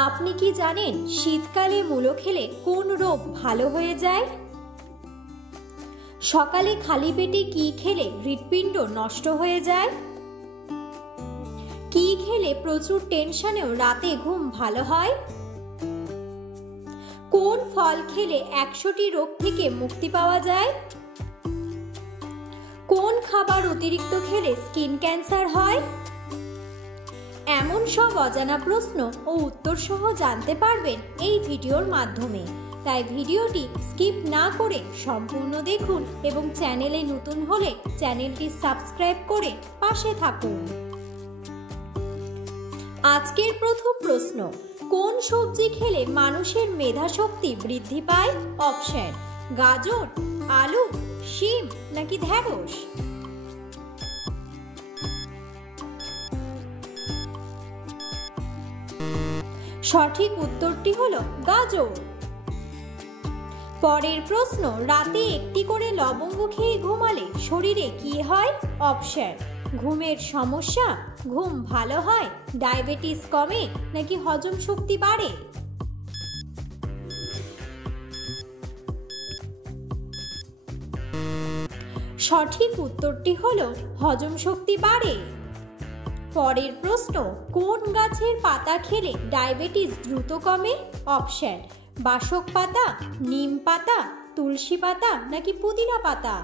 আপনি কি জানেন শীতকালে মূলো খেলে কোন রোগ ভালো হয়ে যায়? সকালে খালি পেটে কি খেলে হৃৎপিণ্ড নষ্ট হয়ে যায়? কি খেলে প্রচুর টেনশনেও রাতে ঘুম ভালো হয়? কোন ফল খেলে 100টি রোগ থেকে মুক্তি পাওয়া যায়? কোন খাবার অতিরিক্ত খেলে স্কিন ক্যান্সার হয়? এমন সব অজানা প্রশ্ন ও উত্তর সহ জানতে পারবেন এই ভিডিওর মাধ্যমে। তাই ভিডিওটি স্কিপ না করে সম্পূর্ণ দেখুন এবং চ্যানেলে নতুন হলে চ্যানেলটি সাবস্ক্রাইব করে পাশে থাকুন। আজকের প্রথম প্রশ্ন, কোন সবজি খেলে মানুষের মেধাশক্তি বৃদ্ধি পায়? অপশন: গাজর, আলু, শিম নাকি ঢ্যাঁড়স? সঠিক উত্তরটি হলো গাজর। পরের প্রশ্ন, রাতে একটি করে লবঙ্গ খেয়ে ঘুমালে শরীরে কি হয়? অপশন: ঘুমের সমস্যা, ঘুম ভালো হয়, ডায়াবেটিস কমে নাকি হজম শক্তি বাড়ে? সঠিক উত্তরটি হলো হজম শক্তি বাড়ে। পরের প্রশ্ন, কোন গাছের পাতা খেলে ডায়াবেটিস দ্রুত কমে? অপশন: বাসক পাতা, নিম পাতা, তুলসী পাতা নাকি পুদিনা পাতা?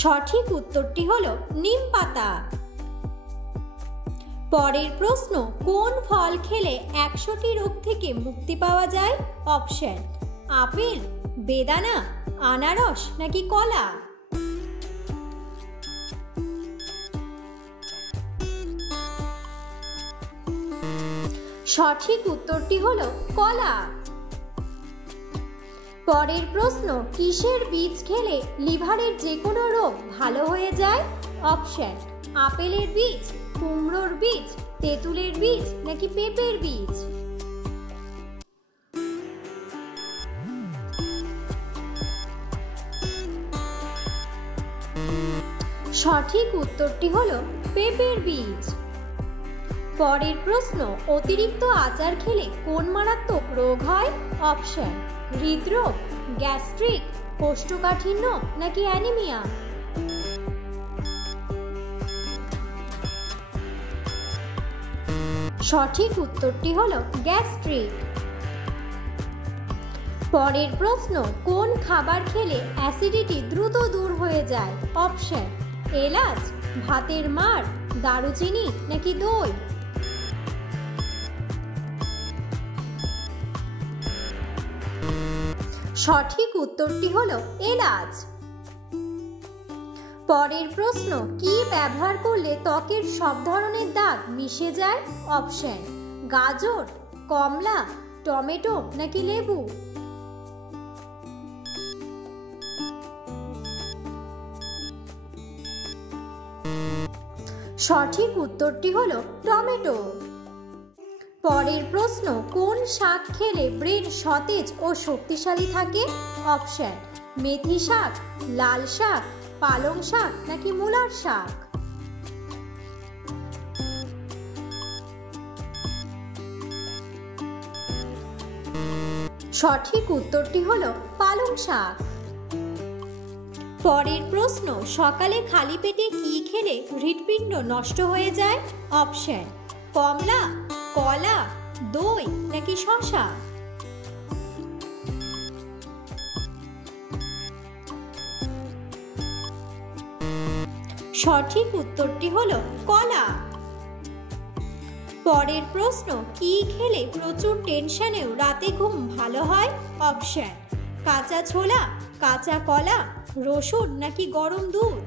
সঠিক উত্তরটি হলো নিম পাতা। পরের প্রশ্ন, কোন ফল খেলে 100টি রোগ থেকে মুক্তি পাওয়া যায়? অপশন: আপেল, বেদানা, আনারস নাকি কলা? সঠিক উত্তরটি হলো কলা। পরের প্রশ্ন, কিসের বীজ খেলে লিভারের যে কোনো রোগ ভালো হয়ে যায়? অপশন: আপেলের বীজ, কুমড়োর বীজ, তেঁতুলের বীজ নাকি পেঁপের বীজ? সঠিক উত্তরটি হলো পেঁপের বীজ। পরের প্রশ্ন, অতিরিক্ত আচার খেলে কোন মারাত্মক রোগ হয়? অপশন: হৃদরোগ, গ্যাস্ট্রিক, কোষ্ঠকাঠিন্য নাকি অ্যানিমিয়া? সঠিক উত্তরটি হলো গ্যাস্ট্রিক। পরের প্রশ্ন, কোন খাবার খেলে অ্যাসিডিটি দ্রুত দূর হয়ে যায়? অপশন: এলাচ, ভাতের মাড়, দারুচিনি নাকি দই? সঠিক উত্তরটি হলো এলাচ। পরের প্রশ্ন, কি ব্যবহার করলে ত্বকের সব ধরনের দাগ মিশে যায়? অপশন: গাজর, কমলা, টমেটো নাকি লেবু? সঠিক উত্তরটি হলো টমেটো। পরের প্রশ্ন, কোন শাক খেলে ব্রেন সতেজ ও শক্তিশালী থাকে? অপশন: মেথি শাক, লাল শাক, পালং শাক নাকি মূলার শাক? সঠিক উত্তরটি হলো পালং শাক। পরের প্রশ্ন, সকালে খালি পেটে কি খেলে হৃৎপিণ্ড নষ্ট হয়ে যায়? অপশন: কমলা, কলা, দই নাকি শসা? সঠিক উত্তরটি হলো কলা। পরের প্রশ্ন, কি খেলে প্রচুর টেনশনেও রাতে ঘুম ভালো হয়? অপশন: কাঁচা ছোলা, কাঁচা কলা, রসুন নাকি গরম দুধ?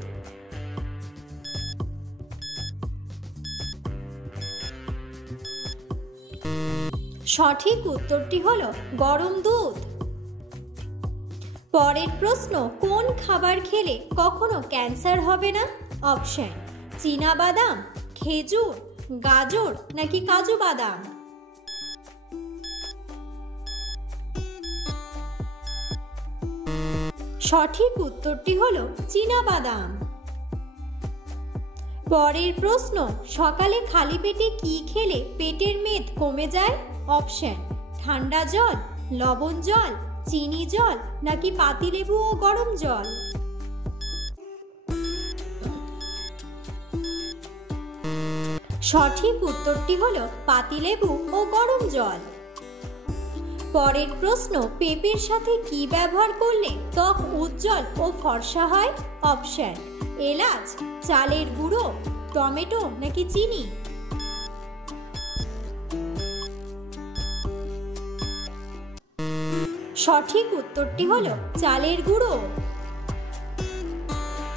সঠিক উত্তরটি হলো গরম দুধ। পরের প্রশ্ন, কোন খাবার খেলে কখনো ক্যান্সার হবে না? অপশন: চীনা বাদাম, খেজুর, গাজর নাকি কাজু বাদাম? সঠিক উত্তরটি হলো চীনা বাদাম। পরের প্রশ্ন, সকালে খালি পেটে কি খেলে পেটের মেদ কমে যায়? অপশন: ঠান্ডা জল, লবণ জল, চিনি জল, নাকি পাতিলেবু ও গরম জল। সঠিক উত্তরটি হলো পাতিলেবু ও গরম জল। পরের প্রশ্ন, পেঁপের সাথে কি ব্যবহার করলে ত্বক উজ্জ্বল ও ফর্সা হয়? অপশন: এলাচ, চালের গুঁড়ো, টমেটো, নাকি চিনি। সঠিক উত্তরটি হলো চালের গুঁড়ো।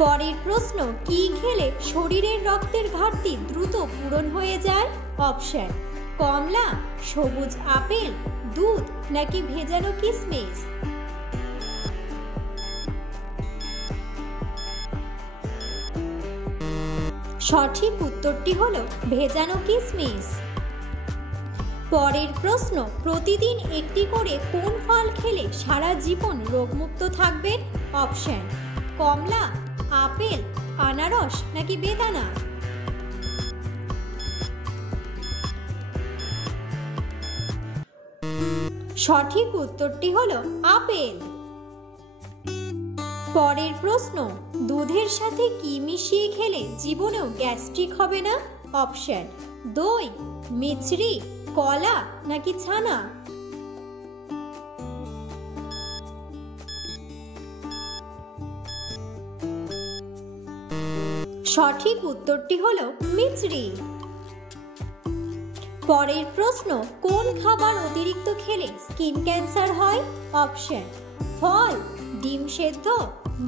পরের প্রশ্ন, কি খেলে শরীরের রক্তের ঘাটতি দ্রুত পূরণ হয়ে যায়? অপশন: কমলা, সবুজ আপেল, দুধ, নাকি ভেজানো কিশমিশ। সঠিক উত্তরটি হলো ভেজানো কিশমিশ। পরের প্রশ্ন, প্রতিদিন একটি করে কোন ফল খেলে সারা জীবন রোগমুক্ত থাকবেন? অপশন: কমলা, আপেল, আনারস, নাকি বেদানা। সঠিক উত্তরটি হলো আপেল। পরের প্রশ্ন, দুধের সাথে কি মিশিয়ে খেলে জীবনেও গ্যাস্ট্রিক হবে না? অপশন: দই, মিছরি, কলা, নাকি ছানা। সঠিক উত্তরটি হলো মিছরি। পরের প্রশ্ন, কোন খাবার অতিরিক্ত খেলে স্কিন ক্যান্সার হয়? অপশন: ফল, ডিম সেদ্ধ,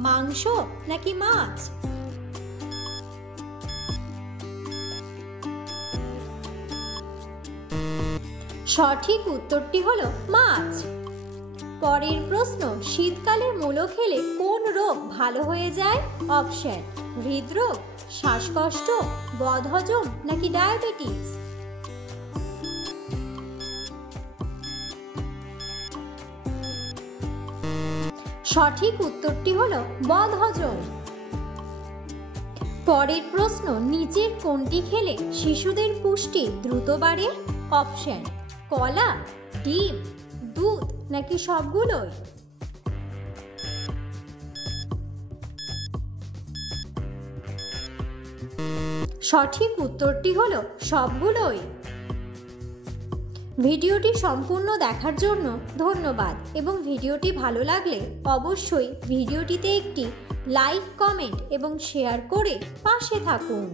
মাংস, নাকি মাছ। সঠিক উত্তরটি হলো মাছ। পরের প্রশ্ন, শীতকালে মূলো খেলে কোন রোগ ভালো হয়ে যায়? অপশন: হৃদরোগ, শ্বাসকষ্ট, বদহজম, নাকি ডায়াবেটিস। সঠিক উত্তরটি হলো বদহজম। পরের প্রশ্ন, নিচের কোনটি খেলে শিশুদের পুষ্টি দ্রুত বাড়ে? অপশন: কলা, ডিম, দুধ, নাকি সবগুলোই। সঠিক উত্তরটি হলো সবগুলোই। ভিডিওটি সম্পূর্ণ দেখার জন্য ধন্যবাদ এবং ভিডিওটি ভালো লাগলে অবশ্যই ভিডিওটিতে একটি লাইক, কমেন্ট এবং শেয়ার করে পাশে থাকুন।